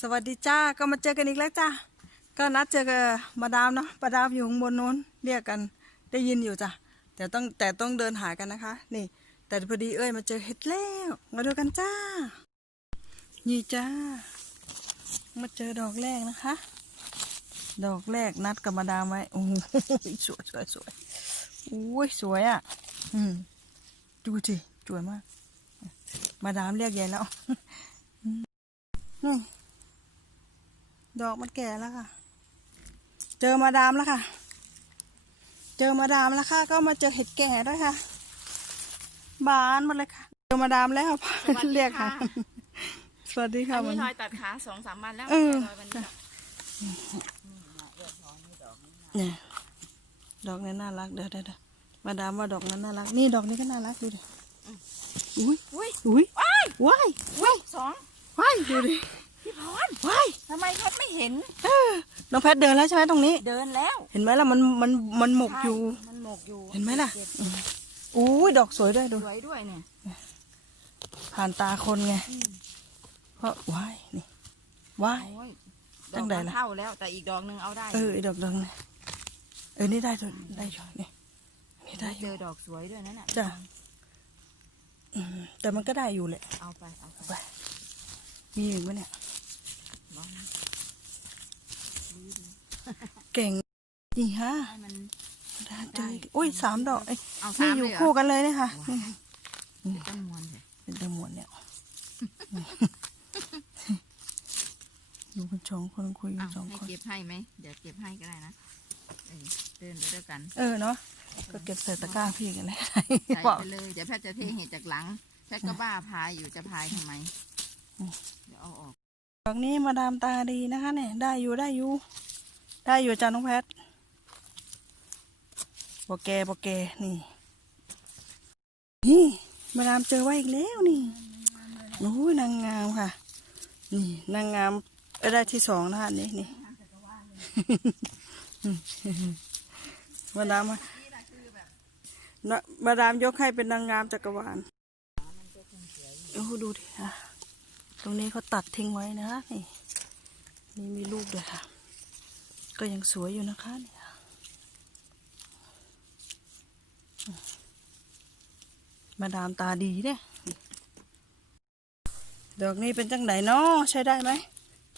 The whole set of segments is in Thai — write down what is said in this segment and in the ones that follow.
สวัสดีจ้าก็มาเจอกันอีกแล้วจ้าก็นัดเจอกับมาดามเนาะมาดามอยู่ข้างบนนู้นเรียกกันได้ยินอยู่จ้ะแต่ต้องแต่ต้องเดินหากันนะคะ นี่ แต่พอดีเอ้ยมาเจอเห็ดแล้วมาดูกันจ้า นี่จ้า มาเจอดอกแรกนะคะ ดอกแรกนัดกับมาดามไว้โอ้โหสวยสวยสวยโอ้ยสวยอะ อืมดูสิสวยมาก มาดามเรียกใหญ่แล้วนี่ ดอกมันแก่แล้วค่ะ เจอมาดามแล้วค่ะ เจอมาดามแล้วค่ะ ก็มาเจอเห็ดแก่ด้วยค่ะ บานหมาเลยค่ะ เจอมาดามแล้วสวัสดีเรียกค่ะค่ะ สวัสดีค่ะอันวันี้นทอยตัดขาสองสามวันแล้วเออทอยวันนี้เนี่ยดอกนี้น่ารักเดี๋ยวเดี๋ยวเดี๋ยวมาดามว่าดอกนั้นน่ารัก นี่ดอกนี้ก็น่ารักดูดิอุ้ยอุ้ยอุ้ยว้ายว้ายอุ้ยสองว้ายดูดิพี่พรว้ายทำไมแพทย์ไม่ เห็นเออน้องแพทเดินแล้วใช่ไหมตรงนี้ เดินแล้ว เห็นไหมล่ะมันมันมันหมกอยู่ใช่มันหมกอยู่ เห็นไหมล่ะเก็บอุ้ยดอกสวยด้วยดูสวยด้วยเนี่ย ผ่านตาคนไงเพราะว้ายนี่ว้ายโอ้ยตั้งใดล่ะดอกมันเท่าแล้ว แต่อีกดอกหนึ่งเอาได้เออไอ้ดอกดอกนี่เออนี่ได้ด้วยได้อยู่นี่นี่ได้อเจยู่อดอกสวยด้วยนั่นน่ะจ้ะอืมแต่มันก็ได้อยู่แหละ เอาไป เอาไปไปมีอีกไหมเนี่ย ลอง เก่งจริงฮะให้มัน ได้เจออีกอุ้ยสามดอกเอ้ยเอานี่สามอยู่เลยเหรคู่กันเลยเนี่ยค่ะนี่ต้องมวนเลยเป็นตะหมวนเนี่ยอยู่กันสองคนคุยกัเอานสองให้คน เก็บให้ไหมเดี๋ยวเก็บให้ก็ได้นะเออเดินไปด้วยกันเออเนาะก็เก็บใส่ตะกร้าพี่กันเลยใส่บอก ไปเลยเดี๋ยวแพทย์จะเทเห็ดจากหลังแพทย์ก็บ้าพายอยู่จะพายทำไมเดี๋ยวเอาออก ดอกนี้มาดามตาดีนะคะ เนี่ย ได้อยู่ได้อยู่ ได้อยู่จ้าน้องแพทบอกแกบอกแกนี่ นี่มาดามเจอไว้อีกแล้วนี่โอ้ยนางงามค่ะ นี่นางงามได้ที่สองนะคะนี่นี่มาดามมามาดามยกให้เป็นนางงามจักรวาลโอ้ดูดิค่ะ ตรงนี้เขาตัดทิ้งไว้นะนี่นี่มีลูกด้วยค่ะ ก็ยังสวยอยู่นะคะเนี่ยมาดามตาดีเนี่ยดอกนี้เป็นจังไหนเนาะใช้ได้ไหม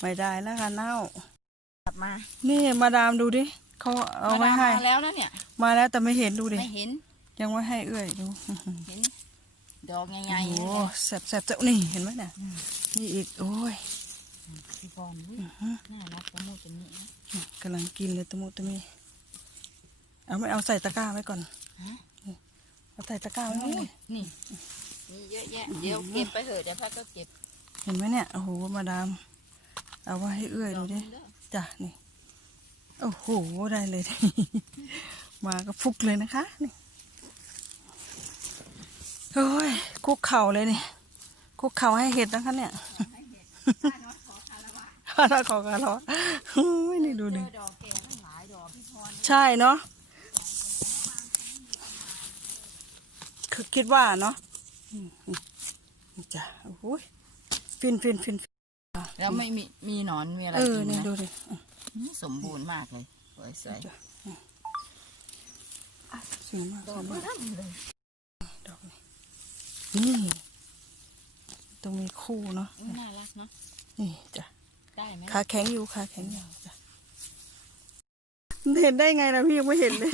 ไม่ได้แล้วค่ะเน่ากลับมา นี่มาดามดูดิเขาเอาไว้ให้มาแล้วนะเนี่ย มาแล้วแต่ไม่เห็นดูดิไม่เห็น ยังไว้ให้เอื้อยดูเห็นดอกใหญ่โอ้ๆโหนี่แสบแสบเจ้านี่เห็นไหมน่ะนี่อีกโอ้ย พี่พรอุ๊ยน่ารักตะมูตรงนี้นะกำลังกินเลยตะมุตะมีเอาไม่เอาใส่ตะกร้าไว้ก่อนฮะเอาใส่ตะกร้าไว้ก่อนนี่นี่เยอะแยะเดี๋ยวเก็บไปเถอะเดี๋ยวพักก็เก็บ เห็นไหมเนี่ยโอ้โหมาดาม เอาไว้ให้เอื้อยดูดิจ้ะนี่โอ้โหได้เลยมาก็ฟุกเลยนะคะนี่โอ้ยคุกเข่าเลยนี่คุกเข่าให้เห็ดนะคะเนี่ย ถ้าขอคารวะโอ้ยนี่ดูดิเจอดอกแก่ทั้งหลายดอกพี่พรใช่เนาะคือคิดว่าเนาะอืมอืมนี่จ้ะโอ้ยฟินฟินฟินฟินแล้วไม่มีมีหนอนมีอะไรเออกินนี่นะดูดิอืมสมบูรณ์มากเลยสวยสวยจ้ะสวยมากดสอวกยมากเริ่มเลยดอกนี้นี่ต้องมีคู่เนาะอุ๊ยน่ารักเนาะนี่จ้ะ ได้ไหมขาแข็งอยู่ขาแข็งอยู่จ้ะเห็นได้ไงนะพี่ยังไม่เห็นเลย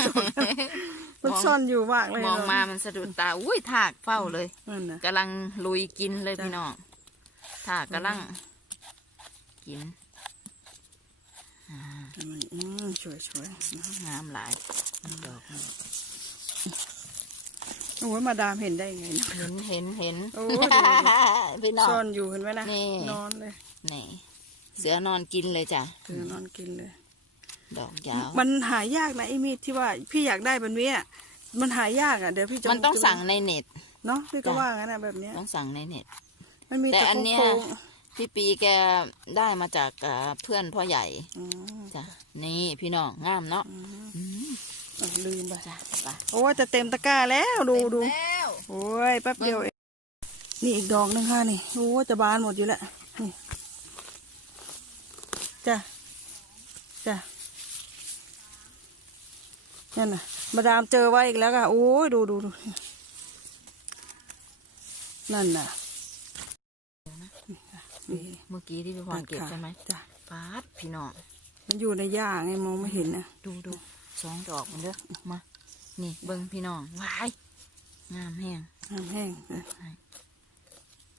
มันซ่อนอยู่มากเลยมองมามันสะดุดตา อุ้ยถากเฝ้าเลยนั่นนะกำลังลุยกินเลยจ้ะพี่น้องถากกำลัง กินอืมสวยสวยงามหลายดอกนี่โอ้ยมาดามเห็นได้ไงนะเห็นเห็นเห็นโอ้ยดูดิพี่น้องซ่อนอยู่เห็นไหมนะนี่นอนเลยนี่ เสือนอนกินเลยจ้ะเสือนอนกินเลย ดอกยาวมันหายากนะไอ้มีดที่ว่าพี่อยากได้แบบนี้อะมันหายากอะเดี๋ยวพี่จะมันต้องสั่งในเน็ตเนาะพี่ก็จ้ะว่างั้นนะแบบเนี้ยต้องสั่งในเน็ตมันมีแต่แต่อันเนี้ยโค้งพี่ปีแกได้มาจากเอ่อเพื่อนพ่อใหญ่ๆอืมจ้ะนี่พี่น้องงามเนาะอืมอืมอะลืมไปจ้ะไปโอ้ยจะเต็มตะกร้าแล้วดูดูแล้วโอ้ยแป๊บเดียวเองนี่อีกดอกหนึงค่ะนี่โอ้ยจะบานหมดอยู่แล้วนี่ จ้ะจ้ะนั่นน่ะ มาดามเจอไว้อีกแล้วค่ะ โอ้ยดูดูดูนั่นน่ะนี่เมื่อกี้ที่พี่พรเก็บใช่ไหมจ้ะฟาดพี่น้องมันอยู่ในหญ้าไงมองไม่เห็นนะดูดูสองดอกมันเด้อมา นี่เบิ้งพี่น้องวายงามแห้งน้ำแห้งนะ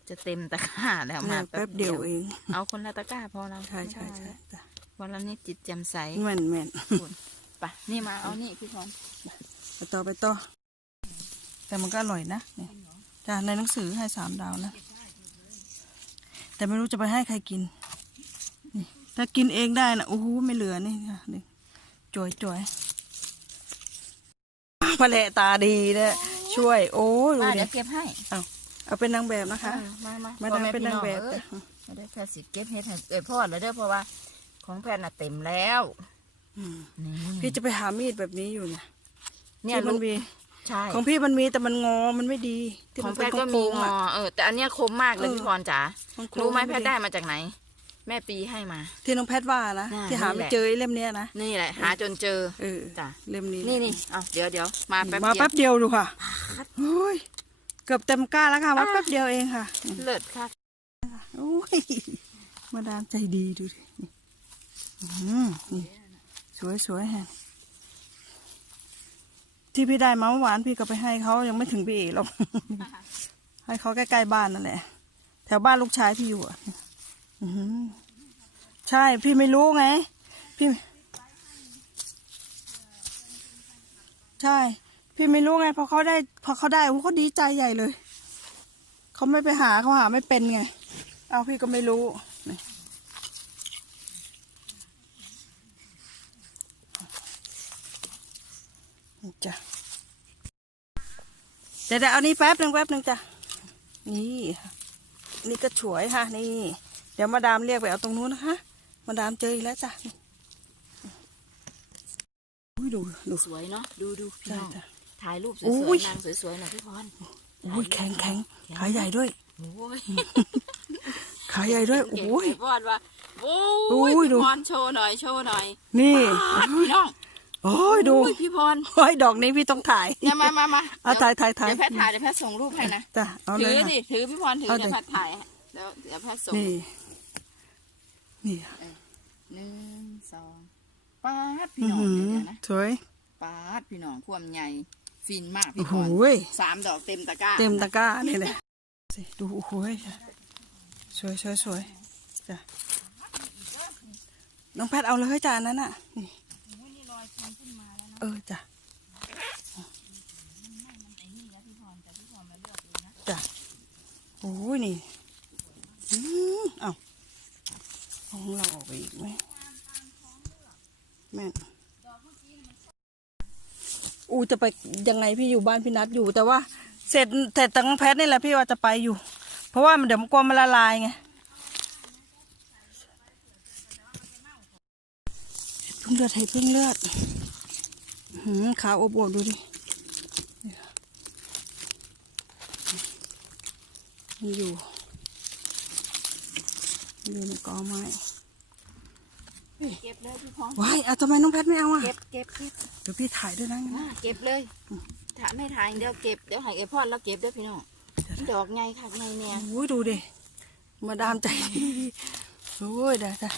จะเต็มตะกร้าแล้วมาแป๊บเดียวเอง เอาคนละตะกร้าพอเราใช่ใช่ใช่จ้ะวันละนี้จิตแจ่มใสแม่นแม่นไปนี่มาเอานี่พี่พรไปต่อไปต่อ แต่มันก็อร่อยนะนี่จ้ะในหนังสือให้สามดาวนะ แต่ไม่รู้จะไปให้ใครกินนี่ถ้ากินเองได้นะโอ้โหไม่เหลือนี่ค่ะนี่จวยจวยพระแหละตาดีนะช่วย โอ้ยดูมาดิเดี๋ยวเก็บให้เอา เอาเป็นนางแบบนะคะเออมามามาพ่อดามแม่เป็นพี่นางแบบเอ้จ้ะยไม่ได้แพทย์สิเก็บเฮ็ดให้เอ้ยพ่อเลยเด้อเพราะว่า ของแพทย์น่ะเต็มแล้วอืมนี่พี่จะไปหามีดแบบนี้อยู่เนี่ยเนี่ยที่ลูมันกมีใช่ของพี่มันมีแต่มันงอมันไม่ดีที่ขอมังนแพเป็นทย์ก็มีโค้งงๆออะเออแต่อันเนี้ยคมมากเลยเออ พี่พรจ๋าโค้งๆรู้ไหมนแพทย์ได้มาจากไหน แม่ปีให้มา ที่น้องแพทย์ว่านะน่ะที่หานี่ไม่แหละ เจอไอ้เล่มเนี้ยนะนี่แหละ หาจนเจอ เออจ้ะ เล่มนี้นี่นี่เอาเดี๋ยวเดี๋ยวมาแป๊บมาเดียวแป๊บเดียวดูค่ะโอ้ย เกือบเต็มก้านแล้วค่ะมาแป๊บเดียวเองค่ะ เลิศค่ะโอ้ยมาดามใจดีดูดินี่อืมนี่สวยสวยฮะที่พี่ได้มาเมื่อวานพี่ก็ไปให้เขายังไม่ถึงพี่เอหรอกให้เขาใกล้ๆบ้านนั่นแหละ แถวบ้านลูกชายพี่อยู่อะอื้อหือใช่พี่ไม่รู้ไง พี่ ใช่ พี่ไม่รู้ไงพอเขาได้พอเขาได้โอ้โหเขาดีใจใหญ่เลย เขาไม่ไปหาเขาหาไม่เป็นไง เอาพี่ก็ไม่รู้นี่นี่จ้ะเดี๋ยวเดี๋ยวเอานี่แป๊บหนึ่งแป๊บหนึ่งจ้ะนี่ค่ะนี่ก็ฉวยค่ะ นี่ เดี๋ยวมาดามเรียกไปเอาตรงนู้นนะคะ มาดามเจออีกแล้วจ้ะนี่อุ้ยดูดูสวยเนาะดูดูพี่ใช่น้องจ้ะ ถ่ายรูปสอุ้วยย ๆนางสวยๆหน่อยพี่พรอุ้ยแข็งแข็งขาใหญ่ด้วย โอ้ยขาใหญ่ด้วยเก่งโอ้ย พี่พรว่าโอ้อุ้ยยพี่ดู พรโชว์หน่อยโชว์หน่อยนี่ปาดพี่น้องโอ้ยดูโอ้ยพี่พรโอ้ยดอกนี้พี่ต้องถ่ายเนี่ยมามามาเอาถ่ายถ่ายถ่ายเดี๋ยวแพทย์ถ่ายเดี๋ยวแพทย์ส่งรูปให้นะ จ้ะเอาถืเลยอค่ะ ดิถือพี่พรถือเอาเดี๋ยวเดี๋ยวแพทย์ถ่ายให้เดี๋ยวเดี๋ยวแพทย์ส่งนี่นี่หนึ่งสองปาดพี่อื้อน้องหือเดี๋ยวนะสวยปาดพี่น้องความใหญ่ ฟินมากโอ้พี่โหพรยสามดอกเต็มตะกร้าเต็มตะกร้านี่แหละสิดูโอ้โหยสวยสวยสวยจ้ะน้องแพทย์เอาเลยจ้ะอันนั้นน่ะนี่เออจ้ะจ้ะโอ้ยนี่อืมเอาเอาของเราออกไปอีกไหมแม่น อูจะไปยังไงพี่อยู่บ้านพี่นัดอยู่ แต่ว่าเสร็จเสร็จตังแพทนี่แหละพี่ว่าจะไปอยู่ เพราะว่ามันเดี๋ยวมันกลัวมันละลายไงเพิ่งเลือดให้เพิ่งเลือดหืมขาวอบอวบดูดิมันอยู่มันอยู่ในกอไม้ เก็บเลยพี่พรว้ายเอาทำไมน้องแพทย์ไม่เอาอะ เก็บเก็บเก็บเดี๋ยวพี่ถ่ายด้วยนะงั้นอ่าเก็บเลยถ้าไม่ถ่ายเดี๋ยวเก็บเดี๋ยวให้ไอ้พ่อแล้วเก็บเด้อพี่น้องดอกไงค่ะไงเนี่ยโอ้ยดูดิ มาดามใจดีโอ้ยได้จ้ะ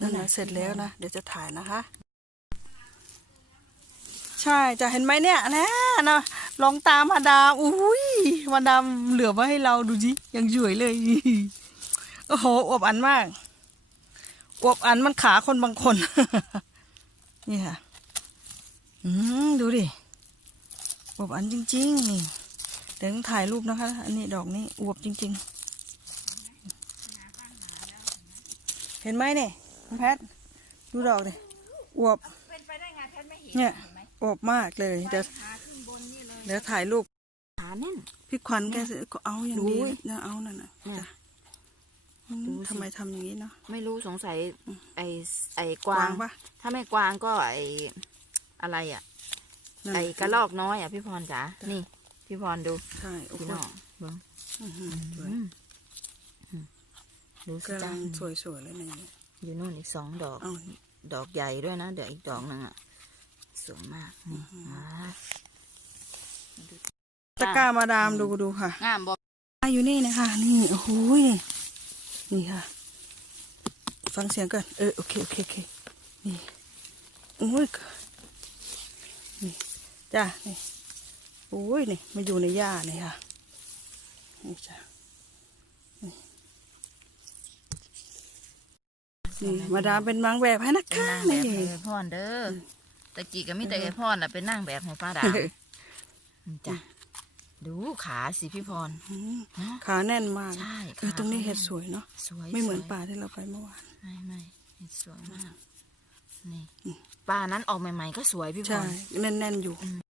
นั่นนะเสร็จแล้วนะ เดี๋ยวจะถ่ายนะคะ ใช่จะเห็นไหมเนี่ยนะนะลองตามมาดามอุ้ยมาดามเหลือไว้ให้เราดูสิยังสวยเลย โอ้โหอวบอันมาก อวบอันมันขาคนบางคน นี่ค่ะ อืมดูดิอวบอันจริง ๆ นี่เดี๋ยวต้องถ่ายรูปนะคะ อันนี้ดอกนี้อวบจริง ๆ เห็นไหมเนี่ยน้องแพทดูดอกดิอวบเป็นไปได้ไงแพทย์ไม่เห็นเนี่ยอวบมากเลยเดี๋ยวขาขึ้นบนนี่เลยเดี๋ยวถ่ายรูปขาแน่นพี่ขวัญแกสิก็เอาอย่างดีดูนะเอานั่นน่ะน่ะจ้ะอืม ดูสิทำไมทำอย่างนี้เนาะ ไม่รู้สงสัยไอ้ไอ้กกวาวางงปะถ้าไม่กวางก็ไอ้อะไรอะ นั่น ไอ้กระลอกน้อยอะพี่พรจ๋า นี่ พี่พรดูใช่โอ้พี่โหน้องเบิ่งอื้อหือสวยอืมอืมดูสิกำจ้าลังสวยๆเลยนะอย่างนี้อยู่นู่นอีกสองดอก เอา ดอกใหญ่ด้วยนะ เดี๋ยวอีกดอกหนึงอะ สวยมากนี่อ่าตะกร้ามาดามดูดูค่ะ งามบอกอะอยู่นี่นะคะ นี่ โอ้โหย นี่ค่ะ ฟังเสียงก่อน เออ โอเค โอเค โอเค นี่ โอ้ยนี่จ้านี่ โอ้ย นี่ มาอยู่ในหญ้านี่ค่ะ นี่จ้ะนี่นี่มาดามเป็นนางแบบให้นะเป็นคะนางแบนี่บให้ไอ้พ่อนเด้อตะกี้ก็มีแต่ไอ้พ่อนน่ะเป็นนางแบบให้ป้าดานี่จ้ะ ดูขาสิพี่พรอืมเนาะขาแน่นมากใช่เออตรงนี้ขาเห็ดสวยเนาะสวยไม่เหมือนสวยป่าที่เราไปเมื่อวานไม่ไม่เห็ดสวยมากนี่ป่านั้นออกใหม่ ๆ ก็สวยพี่พใช่รแน่นๆอยู่